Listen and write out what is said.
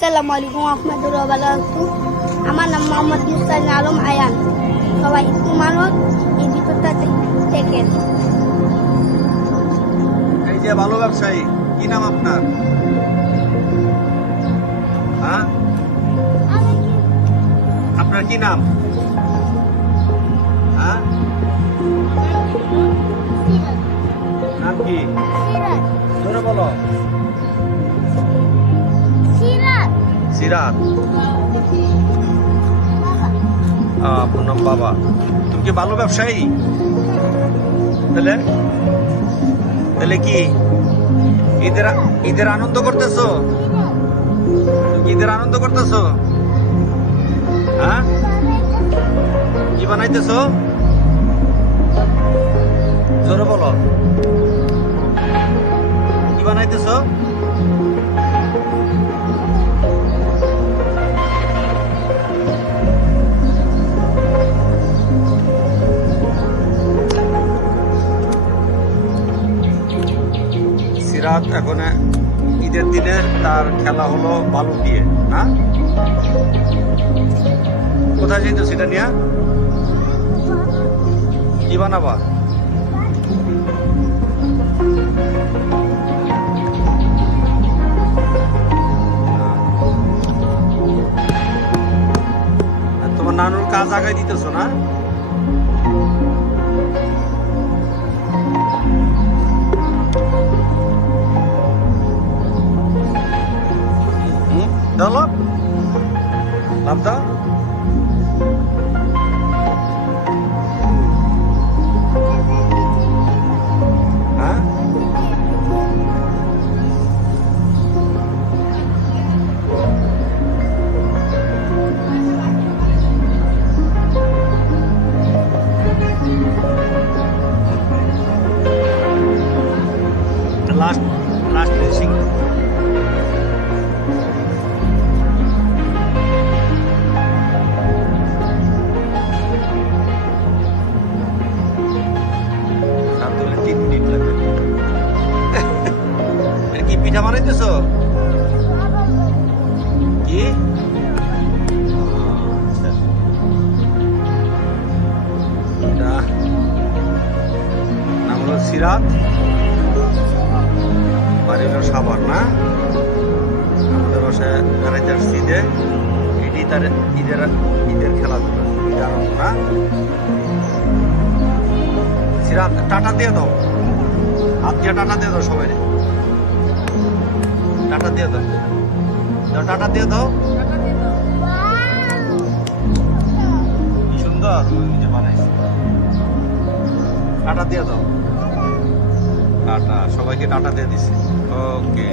আসসালামু আলাইকুম আহমদুল্লাহ বালাকু আমার নাম মোহাম্মদ মুস্তান আলম আয়ান। সবাই একটু মানত এই ভিতরটা এই যে ভালো ব্যবসায়ী কি নাম আপনার? হ্যাঁ? আপনার কি নাম? হ্যাঁ? নাম কি? জোরে বলো। সিরাত আপনার বাবা, তুমি কি ভালো ব্যবসায়ী? তাহলে? তাহলে কি ঈদের ঈদের আনন্দ করতেছো? ঈদের আনন্দ করতেছো? হ্যাঁ? কি বানাইতেছো? জোরে বলো। কি বানাইতেছো? সিরাত এখন ঈদের দিনে তার খেলা হলো বালু দিয়ে, না? কোথায় যেত সেটা নিয়ে? কি বানাবা তোমার নানুর কাজ আগায় দিতেছো না? হুম দাও লাভ লাভ দাও হ্যাঁ লাস্ট পিঠা বানাইতেছ? কি? আচ্ছা। নাম হলো সিরাত। বাড়ি হলো সাবার না? আমাদের বাসায় বেড়াইতে আসছি এটি তার ঈদের ঈদের খেলাধুলা। না? সিরাত, টাটা দিয়ে দাও। হাত দিয়ে টাটা দিয়ে দাও সবাই টাটা দিয়ে দাও। দাও, টাটা দিয়ে দাও। সুন্দর। যে বানাইছে। টাটা দিয়ে দাও। টাটা, সবাইকে টাটা দিয়ে দিছে। ওকে।